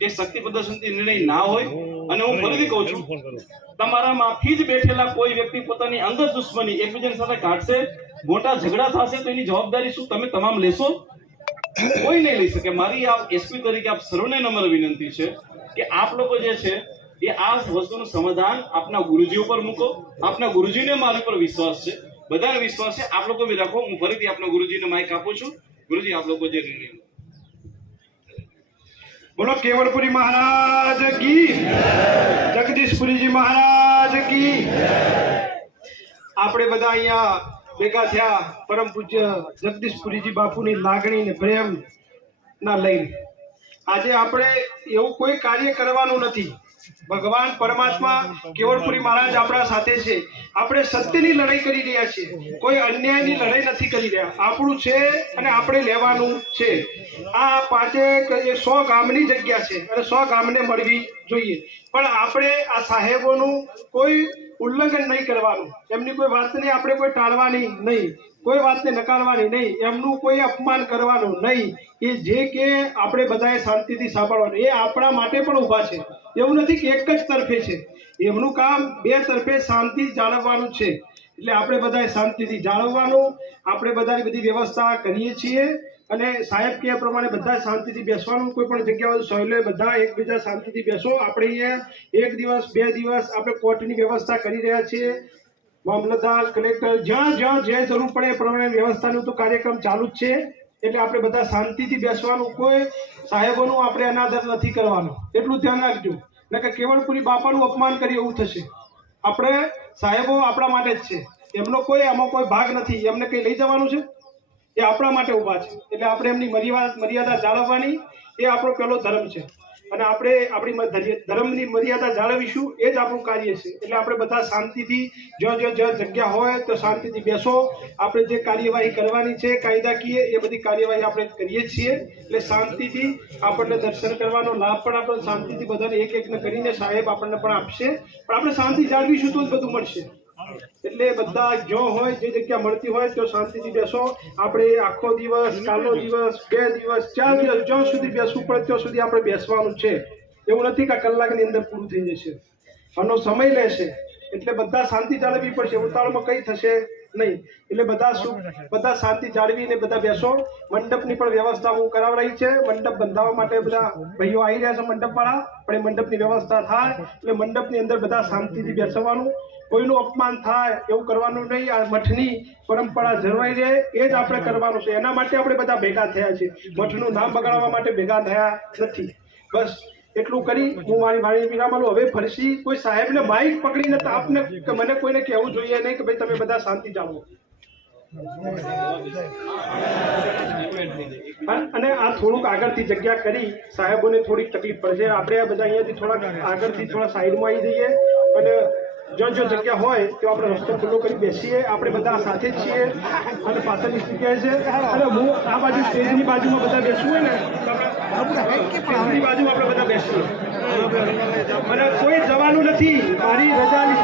કે શક્તિ પ્રદર્શનથી નિર્ણય ના હોય અને હું ફરીથી કહું છું તમારામાંથી જ બેઠેલા કોઈ વ્યક્તિ પોતાની અંગત દુશ્મની એકબીજાની સાથે કાઢશે મોટા ઝઘડા થશે તો એની જવાબદારી શું તમે તમામ લેશો? કોઈ નહીં લઈ શકે. મારી આ એસપી તરીકે આપ સર્વને નમ્ર વિનંતી છે કે આપ લોકો જે છે એ આ વસ્તુનું સમાધાન આપના ગુરુજી ઉપર મૂકો. આપના ગુરુજીને મારી પર વિશ્વાસ છે. બધાને વિશ્વાસ છે. આપ લોકો બી રાખો. હું ફરીથી આપના ગુરુજીને માઇક આપું છું. ગુરુજી આપ લોકો જે નિર્ણય. બોલો કેવળપુરી મહારાજ કી જગદીશપુરીજી મહારાજ કી આપણે બધા અહીંયા ભેગા થયા પરમ પૂજ્ય જગદીશપુરીજી બાપુની લાગણી ને પ્રેમ ના લઈને. આજે આપણે એવું કોઈ કાર્ય કરવાનું નથી. ભગવાન પરમાત્મા કેવળપુરી મહારાજ આપણા સાથે છે. આપણે સત્યની લડાઈ કરી રહ્યા છીએ. કોઈ અન્યાયની લડાઈ નથી કરી રહ્યા. આપણું છે અને આપણે લેવાનું છે. આ પાંચે સો ગામની જગ્યા છે. અને સો ગામને મળવી જોઈએ. પણ આપણે આ સાહેબોનું કોઈ ઉલ્લંઘન નહીં કરવાનું. એમની કોઈ વાતને આપણે કોઈ ટાળવાની નહીં. કોઈ વાતને નકારવાની નહીં. એમનું કોઈ અપમાન કરવાનું નહીં. એ જે કે આપણે બધાએ શાંતિથી સાંભળવાનું. એ આપણા માટે પણ ઊભા છે. એવું નથી કે એક જ તરફે છે. એમનું કામ બે તરફે શાંતિ જાળવવાનું છે. એટલે આપણે બધાએ શાંતિથી જાળવવાનું. આપણે બધાની બધી વ્યવસ્થા કરીએ છીએ. અને સાહેબ કે પ્રમાણે બધા શાંતિથી બેસવાનું, કોઈ પણ જગ્યાએ સહેલે બધા એકબીજા શાંતિથી બેસો. આપણે અહીંયા એક દિવસ, બે દિવસ આપણે કોર્ટની વ્યવસ્થા કરી રહ્યા છીએ. મામલતદાર, કલેક્ટર, જ્યાં જ્યાં જે જરૂર પડે એ પ્રમાણે વ્યવસ્થાનું તો કાર્યક્રમ ચાલુ જ છે. એટલે આપણે બધા શાંતિથી બેસવાનું. કોઈ સાહેબોનું આપણે અનાદર નથી કરવાનું. એટલું ધ્યાન રાખજો. નકર કેવળપુરી બાપાનું અપમાન કરીએ એવું થશે. આપણે સાહેબો આપણા માટે જ છે. એમનો કોઈ, આમાં કોઈ ભાગ નથી. એમને કંઈ લઈ જવાનું છે? એ આપણા માટે ઊભા છે. એટલે આપણે એમની મર્યાદા મર્યાદા જાળવવાની એ આપણો પહેલો ધર્મ છે. અને આપણે આપણી ધર્મની મર્યાદા જાળવીશું એ જ આપણું કાર્ય છે. એટલે આપણે બધા શાંતિથી જ્યાં જ્યાં જ્યાં જગ્યા હોય તો શાંતિથી બેસો. આપણે જે કાર્યવાહી કરવાની છે, કાયદાકીય, એ બધી કાર્યવાહી આપણે કરીએ છીએ. એટલે શાંતિથી આપણને દર્શન કરવાનો લાભ પણ આપણે શાંતિથી બધાને એક એકને કરીને સાહેબ આપણને પણ આપશે. પણ આપણે શાંતિ જાળવીશું તો જ બધું મળશે. એટલે બધા જો હોય, જે જગ્યા મળતી હોય તો શાંતિથી બેસો. આપણે આખો દિવસ કાલો દિવસ, બે દિવસ, ચાર દિવસ, જ્યાં સુધી બેસવું પડે, ત્યાં સુધી આપણે બેસવાનું છે. એવું નથી કે કલાકની અંદર પૂરું થઈ જશે. આનો સમય લેશે. એટલે બધા શાંતિ જાળવવી પડશે. ઉતાળમાં કઈ થશે? નહીં. એટલે બધા શું બધા શાંતિ જાળવીને બધા બેસો. મંડપની પણ વ્યવસ્થા હું કરાવડાવી છે. મંડપ બંધાવવા માટે બધા ભાઈઓ આવી રહ્યા છે મંડપવાળા પણ એ મંડપની વ્યવસ્થા થાય એટલે મંડપની અંદર બધા શાંતિથી બેસવાનું. કોઈનું અપમાન થાય એવું કરવાનું નહીં. આ મઠની પરંપરા જળવાઈ રહે. એ જ આપણે કરવાનું છે. એના માટે આપણે બધા ભેગા થયા છે મઠનું નામ બગાડવા માટે ભેગા થયા નથી. બસ એટલું કરી હું મારી મારી વિરામ આલું હવે ફરસી કોઈ સાહેબને માઇક પકડીને તો આપને કે મને કોઈને કહેવું જોઈએ નહીં કે ભાઈ તમે બધા શાંતિ જાળવો. અન- આ થોડુંક આગળથી જગ્યા કરી, સાહેબોને થોડીક તકલીફ પડશે. આપણે આ બધા અહીંયાથી થોડાક આગળથી થોડા સાઈડમાં આવી જઈએ અને જો જો જગ્યા હોય તો આપણે રસ્તો ખુલ્લો કરી બેસીએ. આપણે બધા સાથે જ છીએ અને પાછળની જગ્યાએ છે. અને હું આ બાજુ સ્ટેજની બાજુમાં બધા બેસવું હોય ને તો આપણે બધા બેસીએ. અને કોઈ જવાનું નથી. મારી રજાની